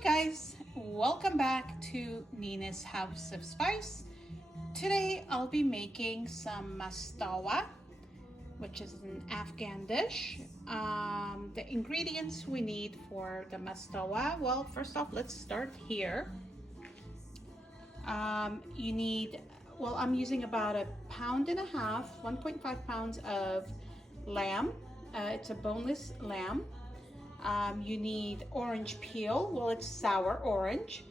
Hi guys, welcome back to Nina's House of Spice. Today I'll be making some Mastawa, which is an Afghan dish. The ingredients we need for the Mastawa, well, first off, let's start here. You need, well, I'm using about 1.5 pounds, 1.5 pounds of lamb. It's a boneless lamb. You need orange peel. Well, it's sour orange.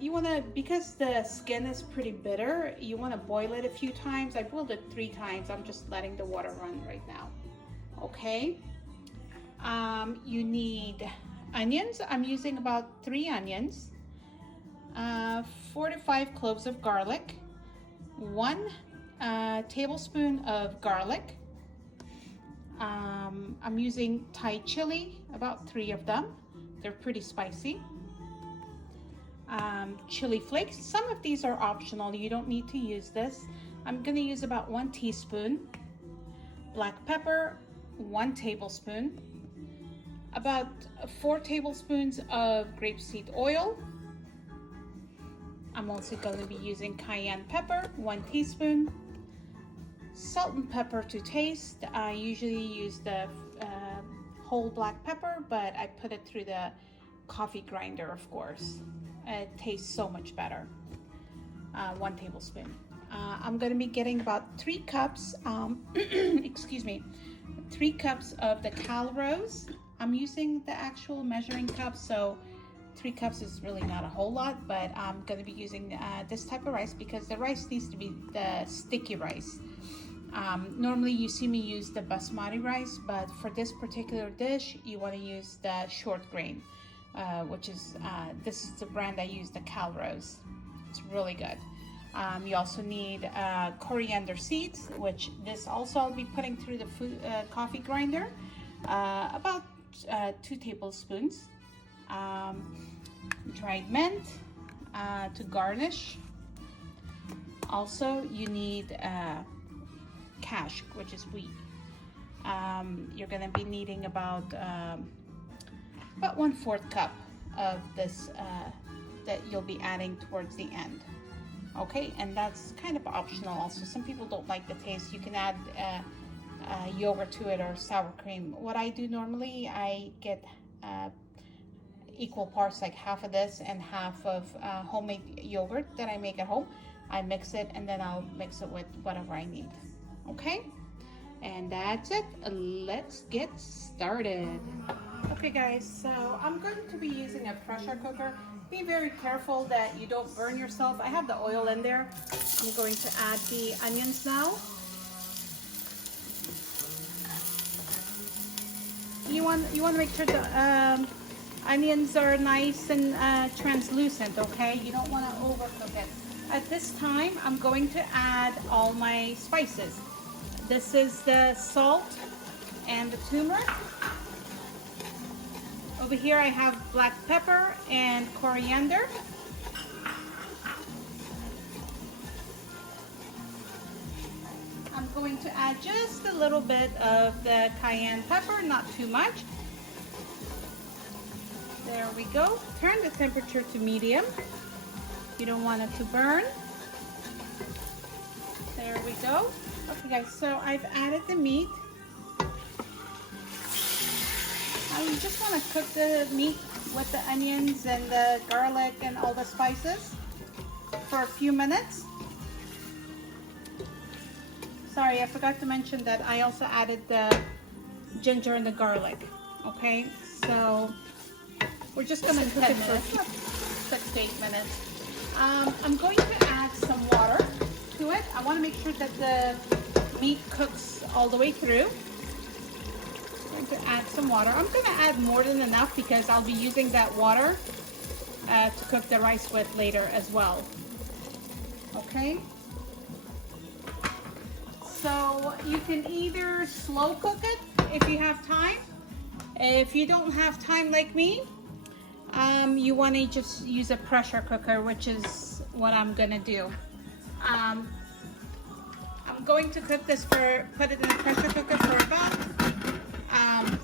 You want to, because the skin is pretty bitter, you want to boil it a few times. I boiled it 3 times. I'm just letting the water run right now. Okay. You need onions. I'm using about 3 onions, 4 to 5 cloves of garlic, 1 tablespoon of garlic. I'm using Thai chili, about 3 of them. They're pretty spicy. Chili flakes. Some of these are optional. You don't need to use this. I'm going to use about 1 teaspoon. Black pepper, 1 tablespoon. About 4 tablespoons of grapeseed oil. I'm also going to be using cayenne pepper, 1 teaspoon. Salt and pepper to taste. I usually use the whole black pepper, but I put it through the coffee grinder, of course. It tastes so much better. 1 tablespoon. I'm going to be getting about 3 cups, excuse me, 3 cups of the calrose. I'm using the actual measuring cup, so 3 cups is really not a whole lot, but I'm going to be using this type of rice because the rice needs to be the sticky rice. Normally you see me use the basmati rice, but for this particular dish you want to use the short grain, which is this is the brand I use, the calrose. It's really good. You also need coriander seeds, which this also I'll be putting through the coffee grinder, about 2 tablespoons. Dried mint to garnish. Also you need cash, which is wheat. You're going to be needing about 1/4 cup of this that you'll be adding towards the end. Okay, and that's kind of optional also. Some people don't like the taste. You can add yogurt to it or sour cream. What I do normally, I get equal parts, like half of this and half of homemade yogurt that I make at home. I mix it and then I'll mix it with whatever I need. Okay, and that's it. Let's get started. Okay guys, so I'm going to be using a pressure cooker. Be very careful that you don't burn yourself. I have the oil in there. I'm going to add the onions now. You want to make sure the onions are nice and translucent, okay? You don't want to overcook it. At this time, I'm going to add all my spices. This is the salt and the turmeric. Over here I have black pepper and coriander. I'm going to add just a little bit of the cayenne pepper, not too much. There we go. Turn the temperature to medium. You don't want it to burn. There we go. Okay guys, so I've added the meat. Now you just want to cook the meat with the onions and the garlic and all the spices for a few minutes. Sorry, I forgot to mention that I also added the ginger and the garlic. Okay, so we're just going to cook it for 6 to 8 minutes. I'm going to add some water to it. I want to make sure that the meat cooks all the way through. I'm going to add some water. I'm going to add more than enough because I'll be using that water to cook the rice with later as well. Okay. So you can either slow cook it if you have time. If you don't have time like me, you want to just use a pressure cooker, which is what I'm gonna do. I'm going to cook this put it in the pressure cooker for about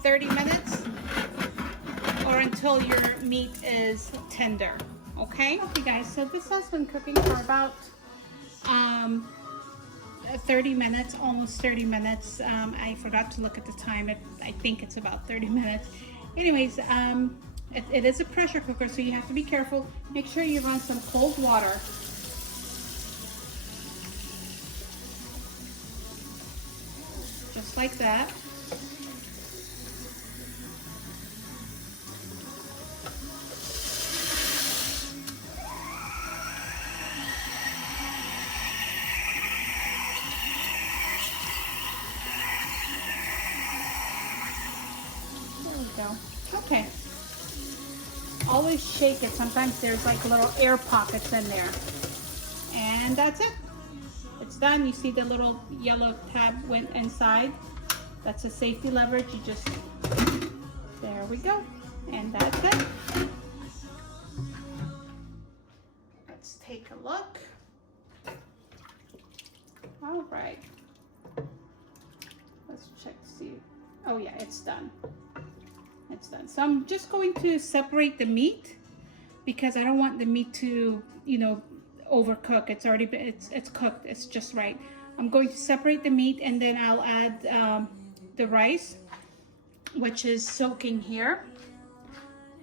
30 minutes, or until your meat is tender. Okay? Okay guys, so this has been cooking for about 30 minutes, almost 30 minutes. I forgot to look at the time. I think it's about 30 minutes. Anyways, it is a pressure cooker, so you have to be careful. Make sure you run some cold water. Just like that. Okay, always shake it. Sometimes there's like little air pockets in there, and that's it. It's done. You see the little yellow tab went inside. That's a safety leverage. You just, there we go, and that's it. Let's take a look. All right, let's check to see. Oh yeah, it's done. It's done. So I'm just going to separate the meat because I don't want the meat to, you know, overcook. It's already been, it's cooked. It's just right. I'm going to separate the meat, and then I'll add the rice, which is soaking here.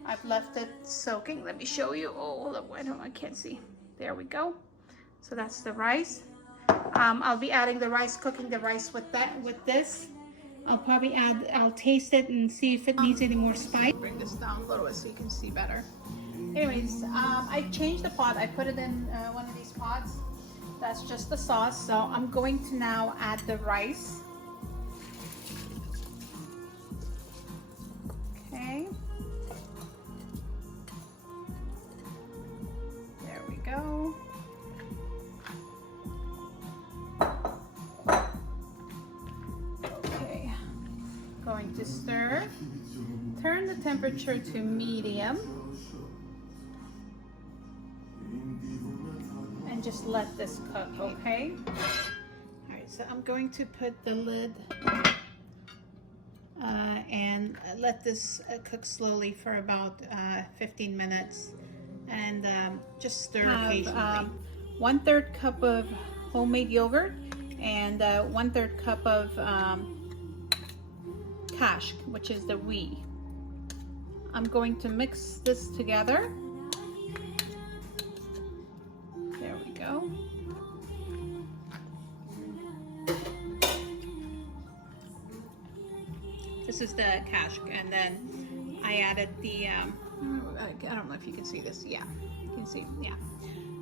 I've left it soaking. Let me show you. Oh, look, I can't see. There we go. So that's the rice. I'll be adding the rice, cooking the rice with this. I'll taste it and see if it needs any more spice. Bring this down a little bit so you can see better. Anyways, I changed the pot. I put it in one of these pots. That's just the sauce. So I'm going to now add the rice. Okay. There we go. Going to stir, turn the temperature to medium, and just let this cook, okay? All right, so I'm going to put the lid and let this cook slowly for about 15 minutes, and just stir occasionally. 1/3 cup of homemade yogurt and 1/3 cup of cash, which is the wheat. I'm going to mix this together. There we go. This is the cash, and then I added the I don't know if you can see this. Yeah, you can see. Yeah.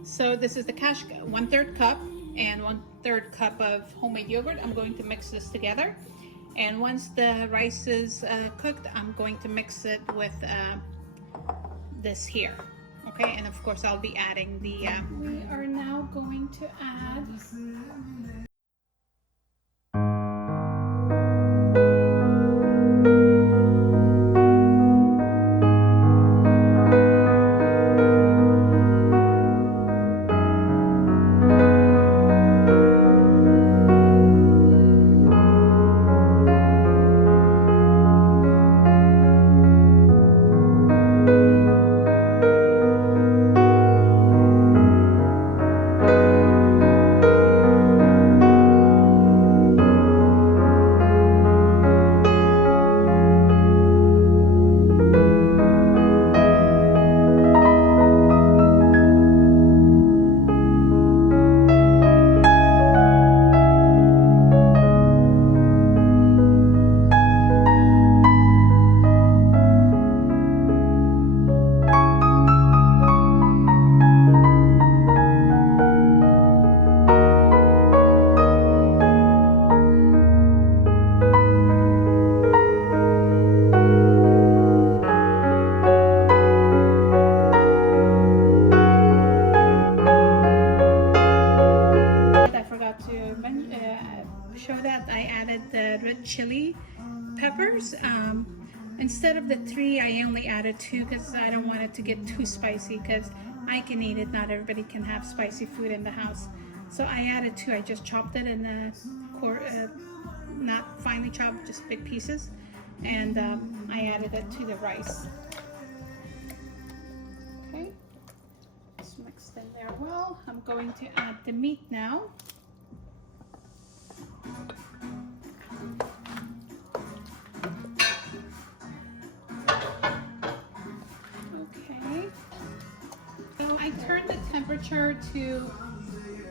So this is the cash, 1/3 cup and 1/3 cup of homemade yogurt. I'm going to mix this together. And once the rice is cooked, I'm going to mix it with this here. Okay, and of course I'll be adding the... We are now going to add... red chili peppers. Instead of the 3, I only added 2 because I don't want it to get too spicy, because I can eat it. Not everybody can have spicy food in the house. So I added 2. I just chopped it in not finely chopped, just big pieces. And I added it to the rice. oil. I'm going to add the meat now. Okay. So I turned the temperature to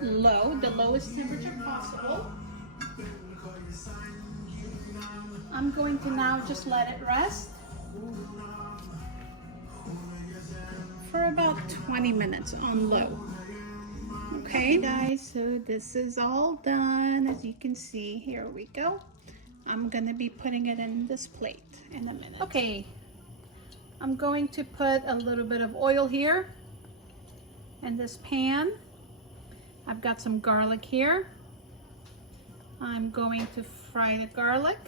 low, the lowest temperature possible. I'm going to now just let it rest for about 20 minutes on low. Okay guys, so this is all done. As you can see, here we go. I'm gonna be putting it in this plate in a minute. Okay, I'm going to put a little bit of oil here in this pan. I've got some garlic here. I'm going to fry the garlic.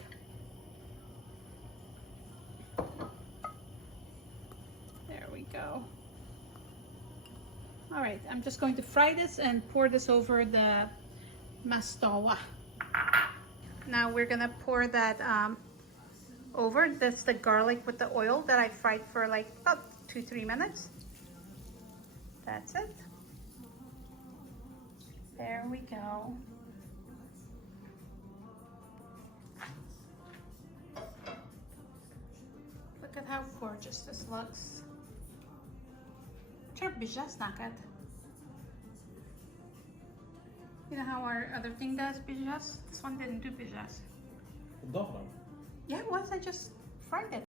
There we go. All right, I'm just going to fry this and pour this over the Mastawa. Now we're gonna pour that over. That's the garlic with the oil that I fried for like about 2-3 minutes. That's it. There we go. Look at how gorgeous this looks. You know how our other thing does bijas? This one didn't do bijas. Yeah, it was. I just fried it.